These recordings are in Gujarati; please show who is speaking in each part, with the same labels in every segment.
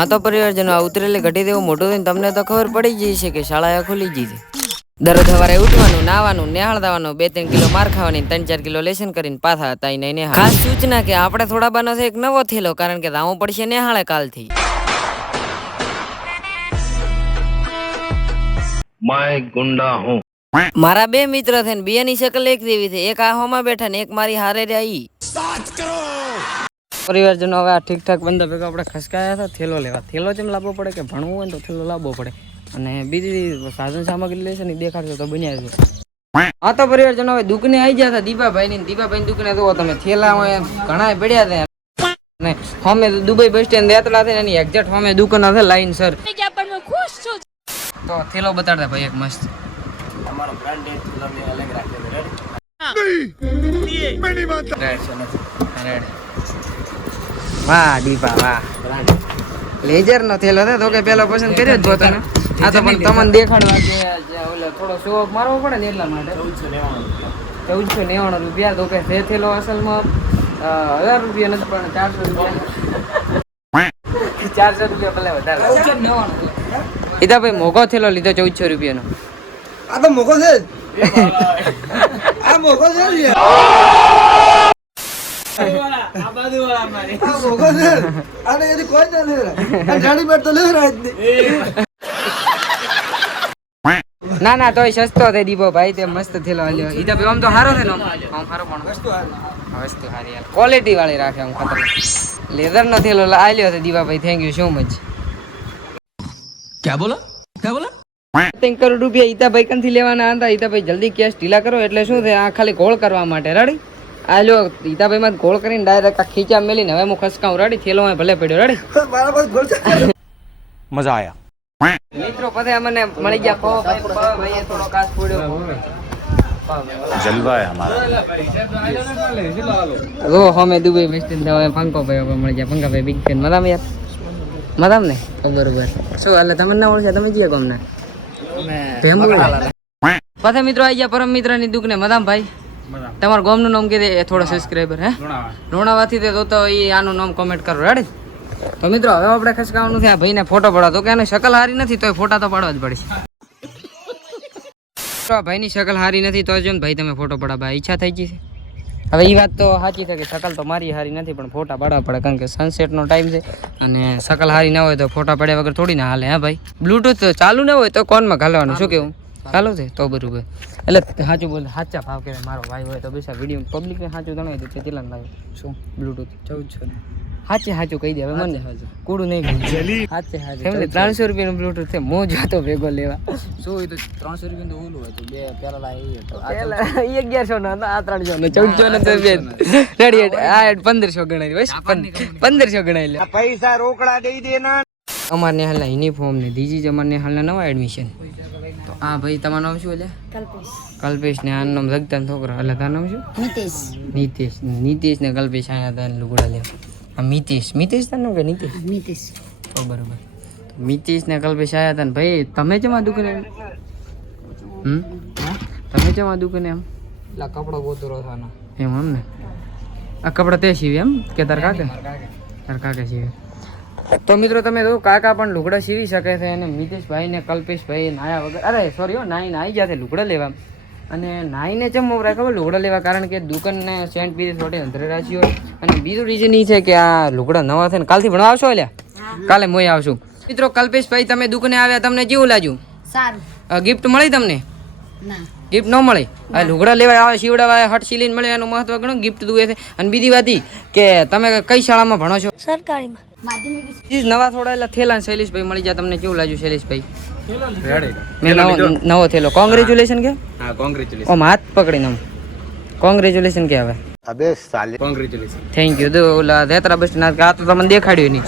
Speaker 1: હા તો પરિવારજનો આ ઉતરેલી ઘટી દેવું મોટું થઈને તમને તો ખબર પડી ગઈ છે કે શાળા ખુલી ગઈ છે દરરોજ સવારે ઉઠવાનું નાવાનું નેહાળ દાવાનું બે ત્રણ કિલો માર ખાવાની ત્રણ ચાર કિલો લેસન કરીને પાછા હતા નહીં નેહાળ ખાસ સૂચના કે આપણે થોડા બાનો છે એક નવો થેલો કારણ કે રાવું પડશે નેહાળે કાલથી
Speaker 2: मैं गुंडा हूँ
Speaker 1: મારા બે મિત્ર છે ને બે ની શકલ એક જેવી છે એક આ હોમાં બેઠા ને એક મારી હારે રહી પરિવારજનો હવે આ ઠીક ઠાક બંધા ભેગા આપણે ખસકાયા હતા. થેલો લેવા. થેલો જેમ લાવવો પડે કે ભણવું હોય તો થેલો લાવવો પડે. અને બીજી સાધન સામગ્રી લેશે ને દેખાડશો તો બન્યા છે હા તો પરિવારજનો હવે દુકને આવી ગયા હતા દીપાભાઈ ની દીપાભાઈ દુકને જુઓ તમે. થેલા હોય ઘણા પડ્યા હતા. ને હોમે દુબઈ બસ સ્ટેન્ડ રેતલા છે ને એની એક્ઝેક્ટ હોમે દુકાન હશે લાઈન સર. તો થેલો બતાડતા ભાઈ એક મસ્ત. રેડ. વાહ, દીપા, વાહ. લેજર નો થેલો હતો તો કે પેલો પસંદ કર્યો જ પોતાને આ તો પણ તમને દેખાડવા કે થોડો શો મારવો પડે ને એટલા માટે. ચૌદસો નેવાણું રૂપિયા, તો કે તે થેલો અસલમાં. હજાર રૂપિયા નથી, પણ ચારસો રૂપિયા. ચારસો રૂપિયા ભલે વધારે. ઈદાભાઈ મોઘો થેલો લીધો, ચૌદસો રૂપિયાનો.
Speaker 3: આ તો મોગો છે. આ મોકો છે કોઈ ના લેવરા. ગાડી પર તો લેવરા જ નહીં.
Speaker 1: ના ના તોય સસ્તો થઈ દીપો ભાઈ તે મસ્ત થેલો હાલ્યો ઈ તો આમ તો સારો છે આમ આમ સારો પણ. વસ્તુ સારી યાર. ક્વોલિટી વાળી રાખે આમ ખતર. લેધર નો થેલો આલ્યો છે દીવાભાઈ થેન્ક યુ સો મચ
Speaker 3: ક્યાં બોલો? ક્યાં બોલો?
Speaker 1: ત્રણ કરોડ રૂપિયા ઈતાભાઈ કંથી લેવાના હતા. ભાઈ જલ્દી કેશ ઢીલા કરો એટલે શું થાય આ ખાલી ગોળ કરવા માટે. રેડી આલો રીતાભાઈ માં ગોળ કરીને ડાયરેક્ટ આ ખીચા મેલીને હવે હું ખસકાઉ રડી થેલો માં ભલે પડ્યો. રડી
Speaker 4: મજા આયા.
Speaker 1: મિત્રો પતે અમને મળી ગયા. પો ભાઈ થોડો દુબઈ પંકો ભાઈ હવે મળી ગયા. પંકા ભાઈ બિગ ફેન મદામ યાર? ને બરોબર શું એટલે તમને તમે જીયા ગોમ ના પતે મિત્રો આઈ ગયા પરમ મિત્રની દુખ ને મદામ ભાઈ. તમારા ગામનું નામ કીધે એ થોડો સબસ્ક્રાઈબર હે? લોણાવાથી તે તો તો એ આનું નામ કોમેન્ટ કરો રેડી તો મિત્રો હવે આપણે ખસકાવાનું થયા આ ભાઈને ફોટો પાડવા તો કે એની શકલ હારી નથી તોય ફોટા તો પાડવા જ પડશે. તો આ ભાઈની શકલ હારી નથી તો જો ને ભાઈ તમે ફોટો પડાવવા. ઈચ્છા થઈ ગઈ છે. હવે એ વાત તો સાચી છે કે શકલ તો મારી હારી નથી પણ ફોટા પાડવા પડે. કારણ કે સનસેટનો ટાઈમ છે અને શકલ હારી ના હોય તો ફોટા પડ્યા વગર થોડી ના હાલે હા ભાઈ? બ્લૂટૂથ ચાલુ ના હોય તો કોનમાં ઘાલવાનું? શું કેવું? ચાલુ છે તો બરોબર એટલે સાચું બોલ સાચા ભાવ કે મારો ભાઈ હોય તો બેસા વીડિયો પબ્લિકને સાચું જણાવી દે તે કેટલા લાગે શું? બ્લૂટૂથ ચૌદસો સાચે સાચું કહી દે હવે મને કૂડું નહીં સાચે સાચે. ત્રણસો રૂપિયાનું બ્લૂટૂથ છે મો જતો ભેગો લેવા.
Speaker 3: શું હોય તો ત્રણસો રૂપિયા તો ઓલું હોય તો બે પેલા લાવી
Speaker 1: અગિયારસો નો હતો, આ ત્રણસો ને. ચૌદસો ને તો બે. રેડી આ પંદરસો ગણાય બસ. પંદરસો ગણાય લે.
Speaker 3: પૈસા રોકડા દઈ દે ના
Speaker 1: અમાર હાલના યુનિફોર્મ ને દીજી જ અમાર હાલના નવા એડમિશન તો આ ભાઈ તમારું નામ શું એટલે કલ્પેશ. ને આનું નામ જગતાન છોકરો. એટલે તારું નામ શું?
Speaker 5: નિતેશ.
Speaker 1: નીતેશ નીતેશ ને કલ્પેશ આયા હતા લુગડા લેવા આ મિતેશ. મિતેશ તારું નામ કે નીતેશ?
Speaker 5: નિતેશ
Speaker 1: તો બરોબર. મિતેશ ને કલ્પેશ આયા હતા ને ભાઈ તમે જમા દુકાને હમ? તમે જમા દુકાને એમ?
Speaker 3: એટલે કપડો ગોતરો થાનો
Speaker 1: એમ એમ ને આ કપડાં તે સીવે એમ? કે તાર કાકે. તાર કાકે સીવે. તો મિત્રો તમે જો કાકા પણ લુગડા સીવી શકે છે અને મિતેશભાઈ ને કલ્પેશભાઈ નાયા વગર અરે સોરી હો નાઈ નાઈ જાતે લુગડા લેવા. અને નાઈને ચમ વપરાય ખબર? લુગડા લેવા કારણ કે દુકાનને સેન્ટ પીરી થોડી અંતરે રાખી હોય. અને બીજું રીઝન એ છે કે આ લુગડા નવા છે ને કાલથી ભણવા આવશો અલ્યા? કાલે મોય આવશું. મિત્રો કલ્પેશભાઈ તમે દુકાને આવ્યા તમને કેવું લાગ્યું?
Speaker 5: સારું.
Speaker 1: ગિફ્ટ મળી તમને?
Speaker 5: ના.
Speaker 1: ગિફ્ટ ન મળે? આ લુગડા લેવા આવે શિવડાવા હટ સીલીને મળે એનું મહત્વ ઘણું ગિફ્ટ દુએ છે. અને બીજી વાત કે તમે કઈ શાળામાં ભણો છો?
Speaker 5: સરકારીમાં.
Speaker 1: નવા થોડા થેલા શૈલેષભાઈ મળી જાય. તમને કેવું લાગ્યું શૈલેષભાઈ? મેં નવો થેલો. કોંગ્રેચ્યુલેશન કે?
Speaker 3: હા કોંગ્રેચ્યુલેશન
Speaker 1: ઓમ હાથ પકડીને કોંગ્રેચ્યુલેશન કે હવે.
Speaker 4: અબે સાલે
Speaker 3: કોંગ્રેચ્યુલેશન
Speaker 1: થેન્ક યુ દો ઓલા દેતરા બસ ના આ તો તમને દેખાડ્યું નહીં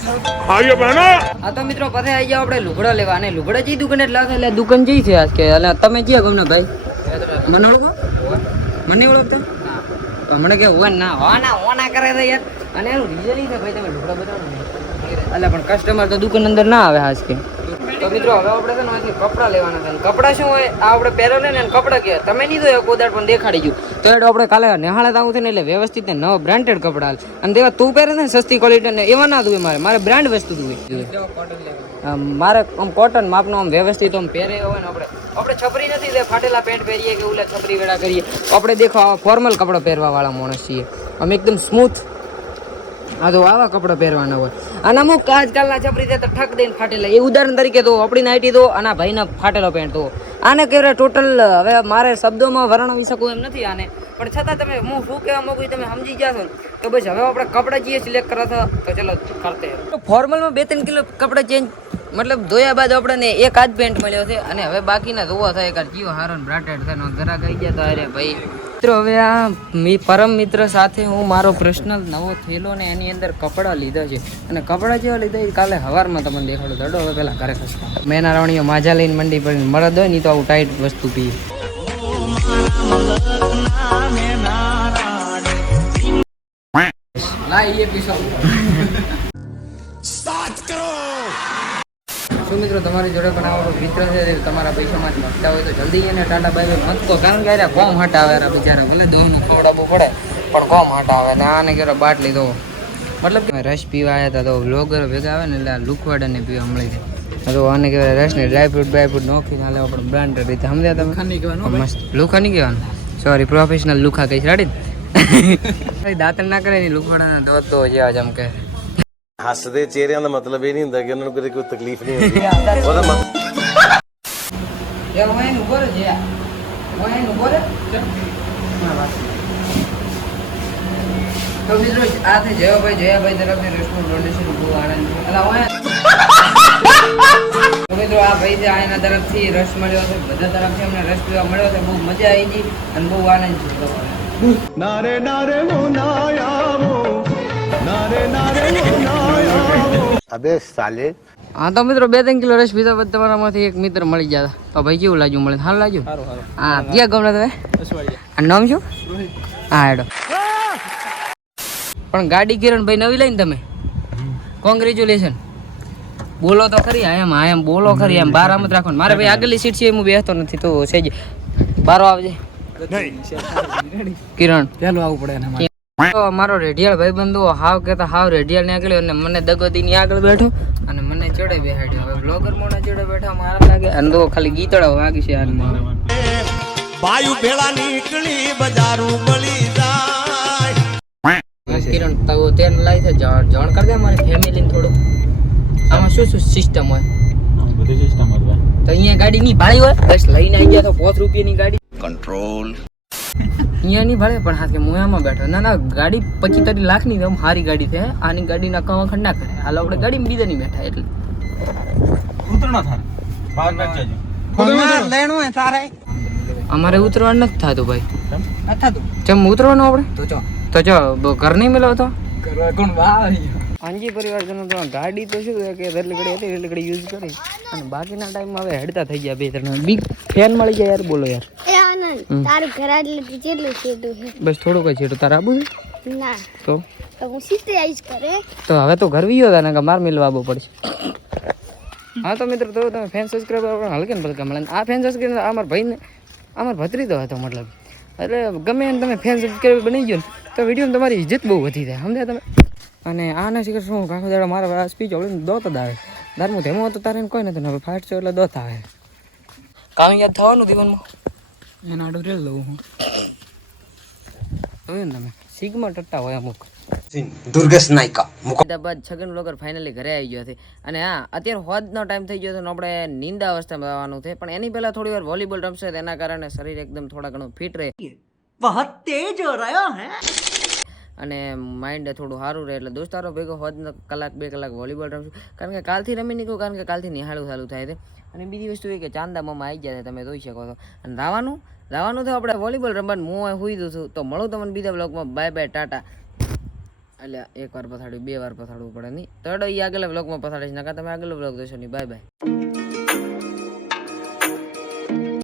Speaker 1: આયો બનો આ તો મિત્રો પાસે આવી જાવ આપણે લુગડો લેવા. અને લુગડા જઈ દુકાને લાગે એટલે દુકાન જઈ છે આજ કે. એટલે તમે જ્યાં ગમને ભાઈ? મને ઓળખો? મને ઓળખતા? હમણાં કે ઓન ના ઓના ઓના કરે છે યાર. અને એનું રીઝન છે ભાઈ તમે લુગડા બતાવો એટલે પણ કસ્ટમર તો દુકાન અંદર ના આવે હાસ કે. તો મિત્રો, હવે આપણે છે ને અહીંથી કપડાં લેવાના છે. કપડાં શું હોય? આ આપણે પહેરો ને કપડા કહેવાય. તમે નહીં જોયા કોદાડ પણ દેખાડી ગયું. તો એટલે આપણે કાલે નિહાળા આવું છે ને એટલે વ્યવસ્થિત ને નવા બ્રાન્ડેડ કપડાં અને તેવા તું પહેરે ને સસ્તી ક્વોલિટી ને એવા ના દુએ મારે. મારે બ્રાન્ડ વસ્તુ આમ મારે આમ કોટન માપનું આમ વ્યવસ્થિત આમ પહેરે હોય ને આપણે. આપણે છપરી નથી લે ફાટેલા પેન્ટ પહેરીએ કે ઓલા છપરી વેળા કરીએ. આપણે દેખો ફોર્મલ કપડાં પહેરવા વાળા માણસ છીએ. અમે એકદમ સ્મૂથ આ તો આવા કપડાં પહેરવાના હોય. અને અમુક આજકાલના છપરી છે તો ઠક દઈને ફાટેલા. એ ઉદાહરણ તરીકે તો આપણી નાઇટી તો આના ભાઈના ફાટેલો પેન્ટ તો. આને કહેવાય ટોટલ, હવે મારે શબ્દોમાં વર્ણવી શકું એમ નથી આને. પણ છતાં તમે હું શું કહેવા માગું તમે સમજી ગયા છો તો બસ હવે આપણે કપડાં જઈએ સિલેક્ટ કરતા તો ચલો કરતે ફોર્મલમાં બે ત્રણ કિલો કપડાં ચેન્જ મતલબ ધોયા બાદ આપણને એક આજ પેન્ટ મળ્યો છે અને હવે બાકીના ધોવા થાય કાર જીવ હારો બ્રાટેડ છે જરા ગઈ ગયા તો અરે ભાઈ. મિત્રો હવે આ મી પરમ મિત્ર સાથે હું મારો પર્સનલ નવો થેલો ને એની અંદર કપડાં લીધા છે. અને કપડાં જેવા લીધા એ કાલે હવારમાં તમને દેખાડો. દડો હવે પહેલાં ઘરે ખસતા મેના રાવણીઓ માજા લઈને મંડી પડીને મળદ હોય ને તો આવું ટાઈટ વસ્તુ પીએ લાઈ એપિસોડ શું મિત્રો તમારી જોડે પણ આવો મિત્ર છે તમારા પૈસામાં જ મગતા હોય તો જલ્દી એને ટાટા બાય બાય મત કહો. કારણ કે અરે કોમ હટાવે રા બિચારા ભલે દોહનું ખવડાવવું પડે પણ કોમ હટાવે ને આને કેરો બાટ લીધો મતલબ કે રસ પીવા આવ્યા હતા તો વ્લોગર ભેગા આવે ને એટલે આ લુખવાડાને પીવા મળી જાય. તો આને કહેવાય રસ ને ડ્રાયફ્રૂટ નોખી ના લેવા પણ બ્રાન્ડેડ રીતે સમજ્યા તમે? મસ્ત લુખા નહીં કહેવાનું? સોરી પ્રોફેશનલ લુખા કહીશ. રાડી દાંતણ ના કરે ની લુખવાડાના દોત તો જેવા જેમ કે
Speaker 6: ਹੱਸਦੇ ਚਿਹਰਿਆਂ ਦਾ ਮਤਲਬ ਇਹ ਨਹੀਂ ਹੁੰਦਾ ਕਿ ਉਹਨਾਂ ਨੂੰ ਕਦੇ ਕੋਈ ਤਕਲੀਫ ਨਹੀਂ ਹੁੰਦੀ ਉਹਦਾ ਮਤਲਬ
Speaker 1: એ હું એને ઉભો રહે જયા હું એને ઉભો રહે હા, બસ. તો મિત્રો આ છે જયાભાઈ જયાભાઈ તરફથી રસનું ડોનેશન બહુ આનંદ છે અલા હું અહીંયા- તો મિત્રો આ ભાઈ છે આ એના તરફથી રસ મળ્યો છે બધા તરફથી અમને રસ પીવા મળ્યો છે બહુ મજા આવી ગઈ અને બહુ આનંદ છે તમારે
Speaker 4: અબે સાલે.
Speaker 1: હા તો મિત્રો બે ત્રણ કિલો રસ પીધા પછી તમારામાંથી એક મિત્ર મળી જાય તો ભાઈ કેવું લાગ્યું મળે હાલ લાગ્યું? હા ક્યાં ગમે તમે? નામ શું? હા હેડો. પણ ગાડી કિરણ ભાઈ નવી લઈને તમે? કોંગ્રેચ્યુલેશન બોલો તો ખરી એમ હા એમ બોલો ખરી એમ બાર આમ જ રાખો મારે ભાઈ આગલી સીટ છે હું બેસતો નથી તો સેજ બારો આવજે. કિરણ.
Speaker 3: ચાલો આવવું પડે
Speaker 1: મારો રેડિયાળ ભાઈ બંધુ હાવ કેતા હાવ રેડિયાળ ને આગળ અને મને દગોદી ની આગળ બેઠો અને મને ચડે બેહાડ્યો. હવે બ્લોગર મોને ચડે બેઠા મારા લાગે અને તો ખાલી ગીતડા વાગી છે આને
Speaker 7: બાયુ ભેળા નીકળી બજારું મળી જાય.
Speaker 1: કિરણ તો તેન લાવી છે. જાણ જણ કર દે મારી ફેમિલી ને થોડું આમાં શું શું સિસ્ટમ હોય?
Speaker 8: બધી સિસ્ટમ હોય.
Speaker 1: તો અહીંયા ગાડી ની ભાડી હોય? બસ લઈને આવી ગયા તો પોત રૂપિયાની ગાડી.
Speaker 7: કંટ્રોલ
Speaker 1: અહીંયા નહીં ભાડે પણ હા કે મોયામાં બેઠો. ના ના ગાડી પચીસ ત્રીસ લાખની આમ સારી ગાડી છે આની ગાડી ના કવા ખંડ ના કરે. હાલ આપણે ગાડી બીજા નહીં બેઠા એટલે અમારે ઉતરવાનું નથી થતું ભાઈ. ચમ ઉતરવાનું આપણે? તો ચો. ઘર નહીં મેળવો હાંજી પરિવારજનો તો ગાડી તો શું કે રેલગડી હતી એટલી ઘડી યુઝ કરી. અને બાકીના ટાઈમમાં હવે હેડતા થઈ ગયા બે ત્રણ બિગ ફેન મળી ગયા યાર બોલો યાર.
Speaker 5: તારું ઘર આટલું કેટલું છેટું છે?
Speaker 1: બસ થોડું કઈ છે તારા તારે આબુ છે?
Speaker 5: ના.
Speaker 1: તો?
Speaker 5: હું આવીશ કરે
Speaker 1: તો હવે તો ઘર વિયો હતા ને કે માર મિલવા આવવું પડશે. હા તો મિત્રો તો તમે ફેન સબસ્ક્રાઈબર હલકે ને ભલકા મળે આ ફેન સબસ્ક્રાઈબર અમારા મારા ભાઈને અમારા ભત્રી ભત્રીતો હતો મતલબ. એટલે ગમે એને તમે ફેન સબસ્ક્રાઈબર બની ગયો ને તો વિડીયોમાં તમારી ઇજ્જત બહુ વધી જાય. સમજ્યા તમે? અને આને શિખર શું કાંખો દાડો મારા સ્પીચ ઓળીને દોત જ આવે. દારમાં ધેમો હતો તારે કોઈ નથી હવે ફાટ છે એટલે દોત આવે. કામ યાદ થવાનું જીવનમાં? એના આડું રેલ લઉં હું. જોયું તમે? સિગમા ટટ્ટા હોય અમુક. બાદ છગન બ્લોગર ફાઇનલી ઘરે આવી ગયો છે. અને હા અત્યારે હોદનો ટાઈમ થઈ ગયો છે આપણે નિંદા અવસ્થામાં આવવાનું છે. પણ એની પહેલા થોડી વાર વોલીબોલ રમશે તેના કારણે શરીર એકદમ થોડા ઘણું ફિટ રહે. અને માઇન્ડ થોડું સારું રહે એટલે દોસ્તારો ભેગો હોદ કલાક બે કલાક વોલીબોલ રમશું. કારણ કે કાલથી રમી નીકળું, કારણ કે કાલથી નિહાળું ચાલુ થાય છે. અને બીજી વસ્તુ એ કે ચાંદા મમ્મા આવી ગયા છે, તમે જોઈ શકો છો. અને રાવાનું રાવાનું તો આપણે વોલીબોલ રમવાનું, હું હુઈ દઉં છું. તો મળું તમને બીજા બ્લોગમાં બાય બાય ટાટા. એટલે એક વાર પથાડ્યું, બે વાર પથાડવું પડે નહીં. તો એ આગળ બ્લોગમાં પથાડીશ નકા તમે આગળ બ્લોગ જોશો નહીં. Bye bye